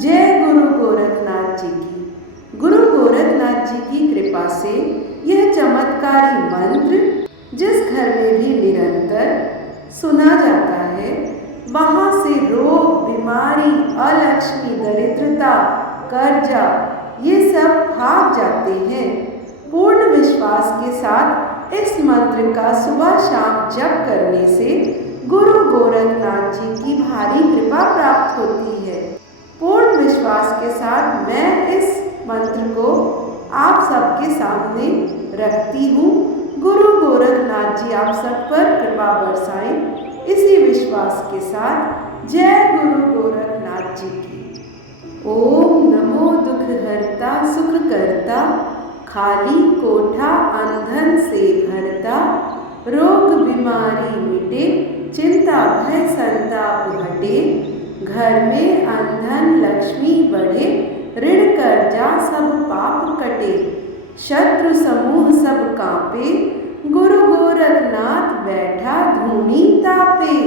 जय गुरु गोरखनाथ जी की। गुरु गोरखनाथ जी की कृपा से यह चमत्कारी मंत्र जिस घर में भी निरंतर सुना जाता है, वहाँ से रोग, बीमारी, अलक्ष्मी, दरिद्रता, कर्जा ये सब भाग जाते हैं। पूर्ण विश्वास के साथ इस मंत्र का सुबह शाम जप करने से गुरु गोरखनाथ जी की भारी कृपा प्राप्त होती है। पूर्ण विश्वास के साथ मैं इस मंत्र को आप सबके सामने रखती हूँ। गुरु गोरखनाथ जी आप सब पर कृपा बरसाएं। इसी विश्वास के साथ जय गुरु गोरखनाथ जी की। ओम नमो दुख हरता सुख करता, खाली कोठा अंधन से भरता, रोग बीमारी मिटे चिंता भय संताप हटे, घर में अंधन लक्ष्मी बढ़े, ऋण कर्जा सब पाप कटे, शत्रु समूह सब कांपे, गुरु गोरखनाथ बैठा धूनी तापे,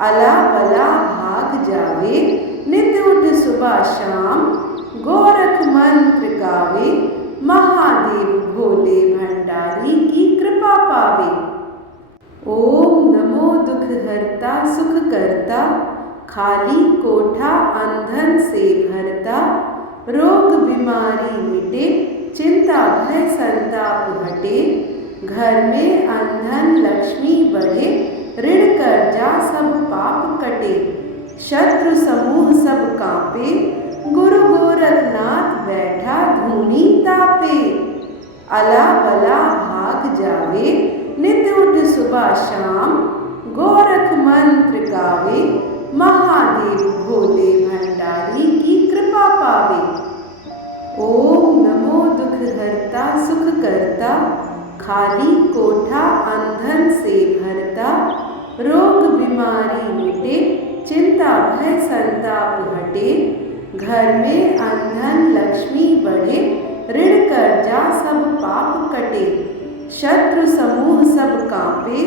अला बला भाग जावे, नित उठ सुबह शाम, गोरख मंत्र गावे, महादेव भोले भंडारी की कृपा पावे। ओम नमो दुख हरता सुख करता, खाली कोठा अंधन से भरता, रोग बीमारी मिटे चिंता भय संताप हटे, घर में अंधन लक्ष्मी बढ़े, ऋण कर्जा सब पाप कटे, शत्रु समूह सब कांपे, गुरु गोरखनाथ बैठा धूनी तापे, अला बला भाग जावे, नित उठ सुबह शाम, गोरख मंत्र गावे, महादेव भोले भंडारी की कृपा पावे। ओम नमो दुख हरता सुख करता, खाली कोठा अंधन से भरता, रोग बीमारी मिटे चिंता भय संताप हटे, घर में अंधन लक्ष्मी बढ़े, ऋण कर्जा सब पाप कटे, शत्रु समूह सब कांपे,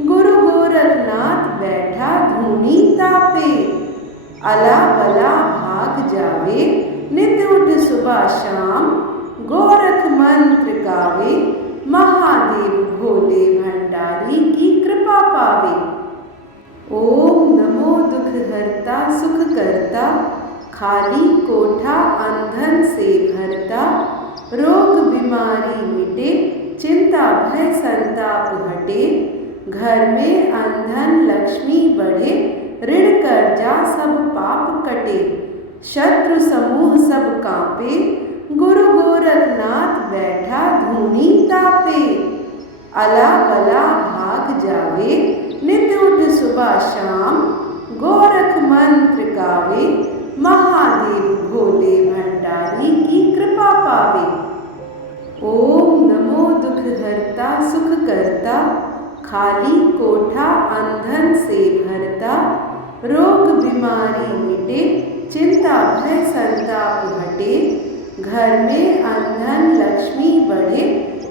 गुरु गोरखनाथ बैठा धूनी तापे, अला बला भाग जावे, नित उठ सुबह शाम, गोरख मंत्र गावे, महादेव भोले भंडारी की कृपा पावे। ओम नमो दुख हरता सुख करता, खाली कोठा अंधन से भरता, रोग बीमारी मिटे चिंता भय संताप हटे, घर में अंधन लक्ष्मी बढ़े, ऋण कर्जा सब पाप कटे, शत्रु समूह सब कांपे, गुरु गोरखनाथ बैठा धूनी तापे, अला बला भाग जावे, नित उठ सुबह शाम, गोरख मंत्र गावे, महादेव भोले भंडारी की कृपा पावे। ओम नमो दुख हरता सुख करता, खाली कोठा अंधन से भरता, रोग बीमारी मिटे चिंता भय संताप हटे, घर में अंधन लक्ष्मी बढ़े,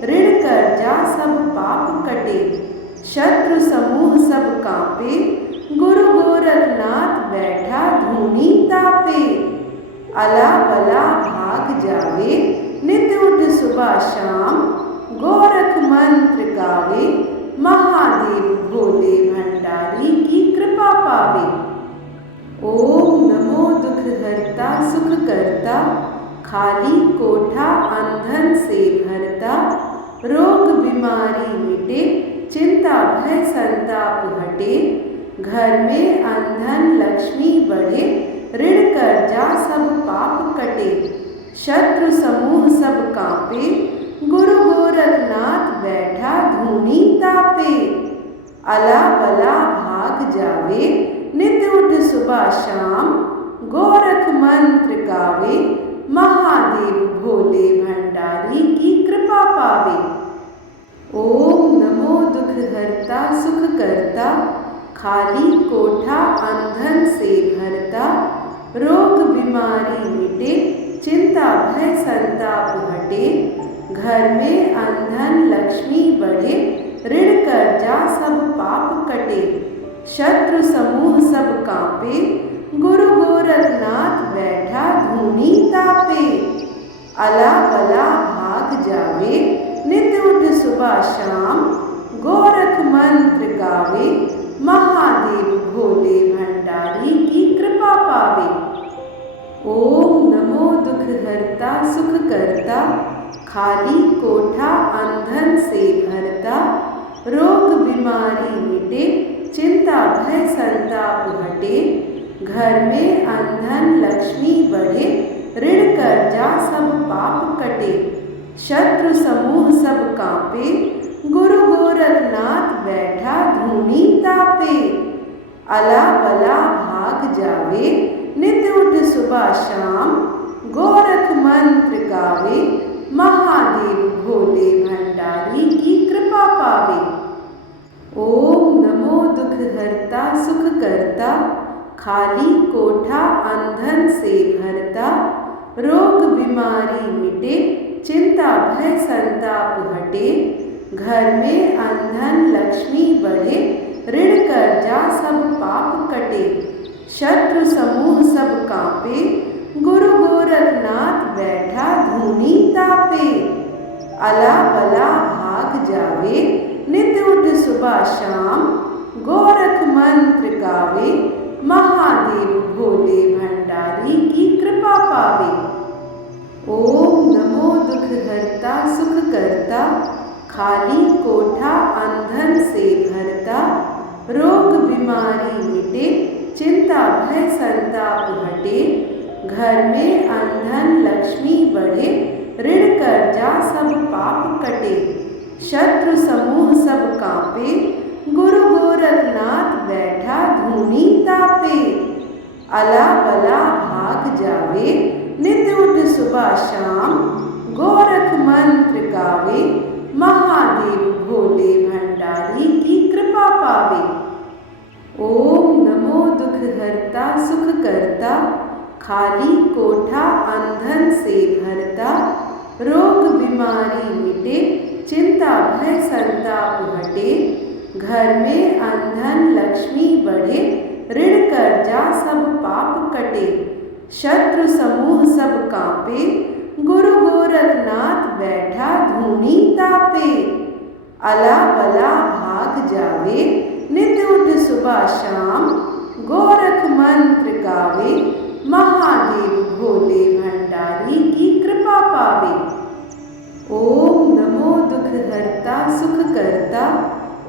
ऋण कर्जा सब पाप कटे, शत्रु समूह सब कांपे, गुरु गोरखनाथ बैठा धूनी तापे, अला बला भाग जावे, नित उठ सुबह शाम, गोरख मंत्र गावे, महादेव भोले भंडारी की कृपा पावे। ओम नमो दुख हरता सुख करता, खाली कोठा अंधन से भरता, रोग बीमारी मिटे चिंता भय संताप हटे, घर में अंधन लक्ष्मी बढ़े, ऋण कर्जा सब पाप कटे, शत्रु समूह सब कांपे, गुरु गोरखनाथ बैठा धूनी तापे, अला बला भाग जावे, नित उठ सुबह शाम, गोरख मंत्र गावे, महादेव भोले भंडारी की कृपा पावे। ओम नमो दुख हरता सुख करता, खाली कोठा अंधन से भरता, रोग बीमारी मिटे चिंता भय संताप हटे, घर में अंधन लक्ष्मी बढ़े, ऋण कर्जा सब पाप कटे, शत्रु समूह सब कांपे, गुरु गोरखनाथ बैठा धूनी तापे। अला बला भाग जावे नित उठ सुबह शाम, गोरख मंत्र गावे महादेव भोले भंडारी की कृपा पावे। ओम नमो दुख हरता सुख करता, खाली कोठा अंधन से भरता, रोग बीमारी मिटे चिंता भय संताप हटे, घर में अंधन लक्ष्मी बढ़े ऋण कर्जा सब पाप कटे, शत्रु समूह सब कांपे गुरु गोरखनाथ बैठा धूनी तापे। अला बला भाग जावे नित उठ सुबह शाम, गोरख मंत्र गावे महादेव भोले भंडारी की कृपा पावे। ओम नमो दुख हरता सुख करता, खाली कोठा अंधन से भरता, रोग बीमारी मिटे चिंता भय संताप हटे, घर में अंधन लक्ष्मी बढ़े ऋण कर्जा सब पाप कटे, शत्रु समूह सब कांपे गुरु गोरखनाथ बैठा धूनी तापे। अला बला भाग जावे नित उठ सुबह शाम, गोरख मंत्र गावे महादेव भोले भंडारी की कृपा पावे। ओम नमो दुख हरता सुख करता, खाली कोठा अंधन से भरता, रोग बीमारी मिटे चिंता भय संताप हटे, घर में अंधन लक्ष्मी बढ़े ऋण कर्जा सब पाप कटे, शत्रु समूह सब कांपे गुरु गोरखनाथ बैठा धूनी तापे। अला बला भाग जावे नित उठ सुबह शाम, गोरख मंत्र गावे महादेव भोले भंडारी की कृपा पावे। ओम नमो दुख हरता सुख करता, खाली कोठा अंधन से भरता, रोग बीमारी मिटे चिंता भय संताप हटे, घर में अंधन लक्ष्मी बढ़े ऋण कर्जा सब पाप कटे, शत्रु समूह सब कांपे गुरु गोरखनाथ बैठा धूनी तापे। अला बला भाग जावे नित उठ सुबह शाम, गोरख मंत्र गावे महादेव भोले भंडारी की कृपा पावे। ओम नमो दुख हरता सुख करता,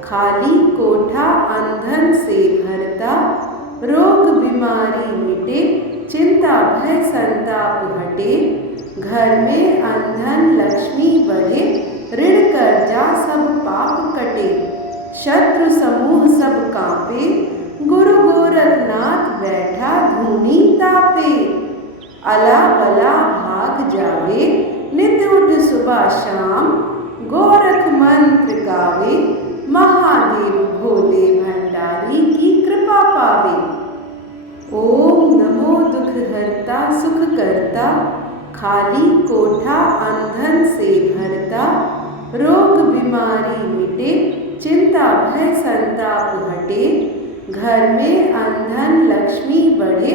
खाली कोठा अंधन से भरता, रोग बीमारी मिटे चिंता भय संताप हटे, घर में अंधन लक्ष्मी बढ़े ऋण कर्जा सब पाप कटे, शत्रु समूह सब कांपे गुरु गोरखनाथ बैठा धूनी तापे। अला बला भाग जावे नित उठ सुबह शाम, गोरख मंत्र गावे महादेव भोले भंडारी की कृपा पावे। ओम नमो दुख हरता सुख करता, खाली कोठा अंधन से भरता, रोग बीमारी मिटे चिंता भय संताप हटे, घर में अंधन लक्ष्मी बढ़े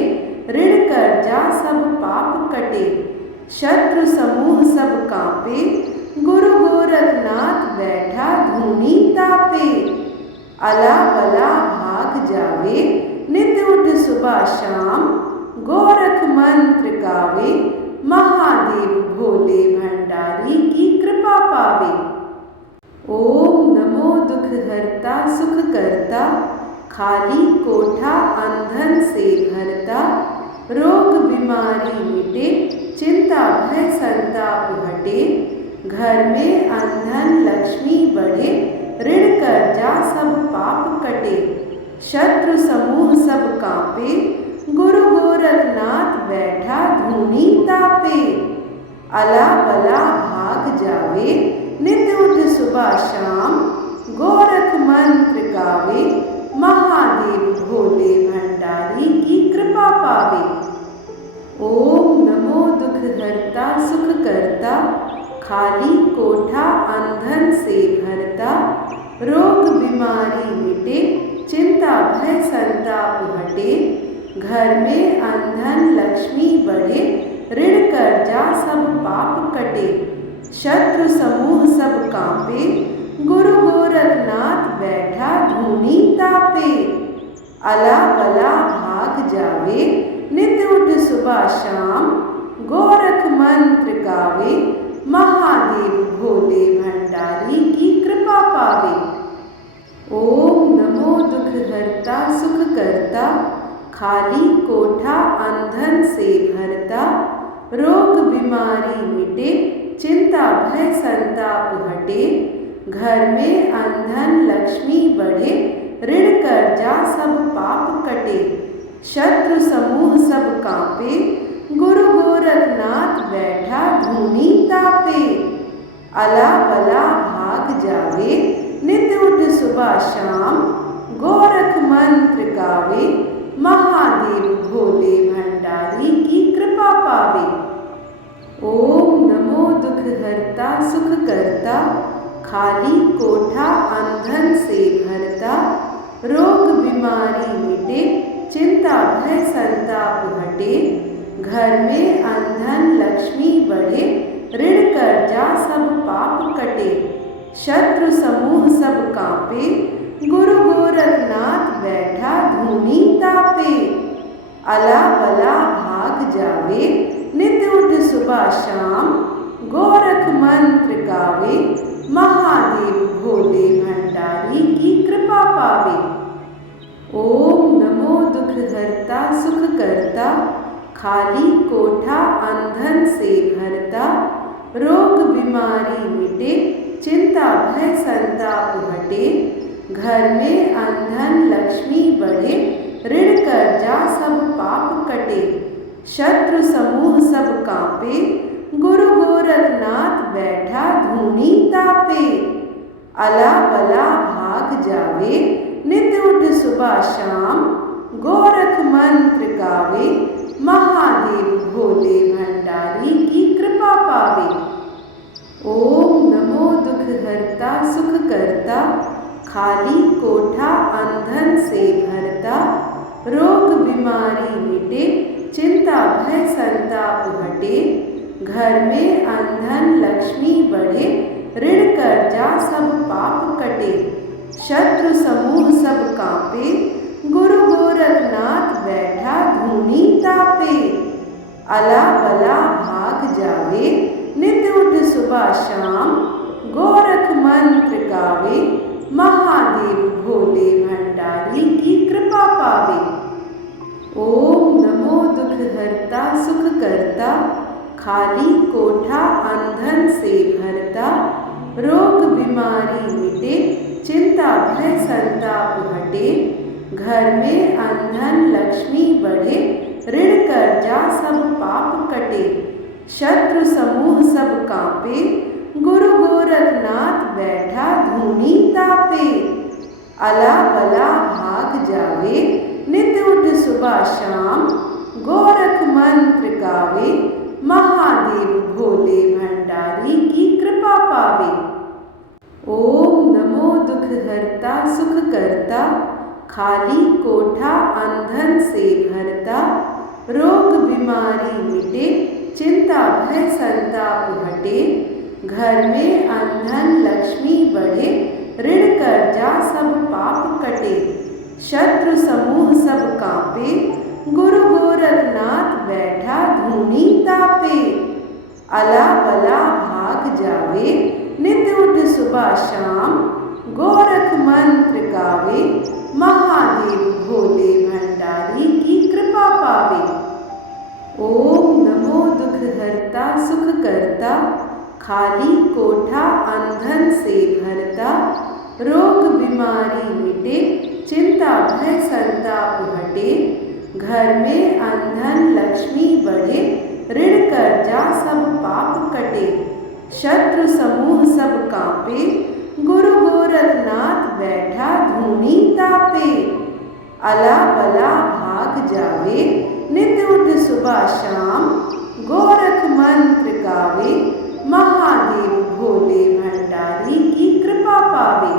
ऋण कर्जा सब पाप कटे, शत्रु समूह सब कांपे गुरु गोरखनाथ बैठा धूनी तापे। अला बला भाग जावे नित उठ सुबह शाम, गोरख मंत्र गावे महादेव भोले भंडारी की कृपा पावे। ओम नमो दुख हरता सुख करता, खाली कोठा अंधन से भरता, रोग बीमारी मिटे चिंता भय संताप हटे, घर में अंधन लक्ष्मी बढ़े ऋण कर्जा सब पाप कटे, शत्रु समूह सब कांपे गुरु गोरखनाथ बैठा धूनी तापे। अला बला भाग जावे नित उठ सुबह शाम, गोरख मंत्र गावे महादेव भोले भंडारी की कृपा पावे। ओम नमो दुख हरता सुख करता, खाली कोठा अंधन से भरता, रोग बीमारी मिटे चिंता भय संताप हटे, घर में अंधन लक्ष्मी बढ़े, ऋण कर्जा सब पाप कटे, शत्रु समूह सब कांपे, गुरु गोरखनाथ बैठा धूनी तापे। अला बला भाग जावे, नित उठ सुबह शाम, गोरख मंत्र गावे, महादेव भोले भंडारी की कृपा पावे। ओम नमो दुख हरता सुख करता, खाली कोठा अंधन से भरता, रोग बीमारी मिटे, चिंता भय संताप हटे, घर में अंधन लक्ष्मी बढ़े, ऋण कर्जा सब पाप कटे, शत्रु समूह सब कांपे, गुरु गोरखनाथ बैठा धूनी तापे। अला बला भाग जावे, नित उठ सुबह शाम, गोरख मंत्र गावे, महादेव भोले भंडारी की कृपा पावे। ओम नमो दुख हरता सुख करता, खाली कोठा अंधन से भरता, रोग बीमारी मिटे, चिंता भय संताप हटे, घर में अंधन लक्ष्मी बढ़े, ऋण कर्जा सब पाप कटे, शत्रु समूह सब कांपे, गुरु गोरखनाथ बैठा धूनी तापे। अला बला भाग जावे, नित उठ सुबह शाम, गोरख मंत्र गावे, महादेव भोले भंडारी की कृपा पावे। ओम नमो दुख हरता सुख करता, खाली कोठा अंधन से भरता, रोग बीमारी मिटे, चिंता भय संताप हटे, घर में अंधन लक्ष्मी बढ़े, ऋण कर्जा सब पाप कटे, शत्रु समूह सब कांपे, गुरु गोरखनाथ बैठा धूनी तापे। अला बला भाग जावे, नित उठ सुबह शाम, गोरख मंत्र गावे, महादेव भोले भंडारी की कृपा पावे। ओम नमो दुख हरता सुख करता, खाली कोठा अंधन से भरता, रोग बीमारी मिटे, चिंता भय संताप हटे, घर में अंधन लक्ष्मी बढ़े, ऋण कर्जा सब पाप कटे, शत्रु समूह सब कांपे, गुरु गोरखनाथ बैठा धूनी तापे। अला बला भाग जावे, नित उठ सुबह शाम, गोरख मंत्र गावे, महादेव भोले भंडारी की कृपा पावे। ओम नमो दुख हरता सुख करता, खाली कोठा अंधन से भरता, रोग बीमारी मिटे, चिंता भय संताप हटे, घर में अंधन लक्ष्मी बढ़े, ऋण कर्जा सब पाप कटे, शत्रु समूह सब कांपे, गुरु गोरखनाथ बैठा धूनी तापे। अला बला भाग जावे, नित उठ सुबह शाम, गोरख मंत्र गावे, महादेव भोले भंडारी की कृपा पावे। ओम नमो दुख हरता सुख करता, खाली कोठा अंधन से भरता, रोग बीमारी मिटे, चिंता भय संताप हटे, घर में अंधन लक्ष्मी बढ़े, ऋण कर्जा सब पाप कटे, शत्रु समूह सब कांपे, गुरु गोरखनाथ बैठा धूनी तापे। अला बला भाग जावे, नित उठ सुबह शाम, गोरख मंत्र गावे, महादेव भोले भंडारी की कृपा पावे। ओम नमो दुख हरता सुख करता, खाली कोठा अंधन से भरता, रोग बीमारी मिटे, चिंता भय संताप हटे, घर में अंधन लक्ष्मी बढ़े, ऋण कर्जा सब पाप कटे, शत्रु समूह सब कांपे, गुरु गोरखनाथ बैठा धूनी तापे। अला बला भाग जावे, नित उठ सुबह शाम, गोरख मंत्र गावे, महादेव भोले भंडारी की कृपा पावे।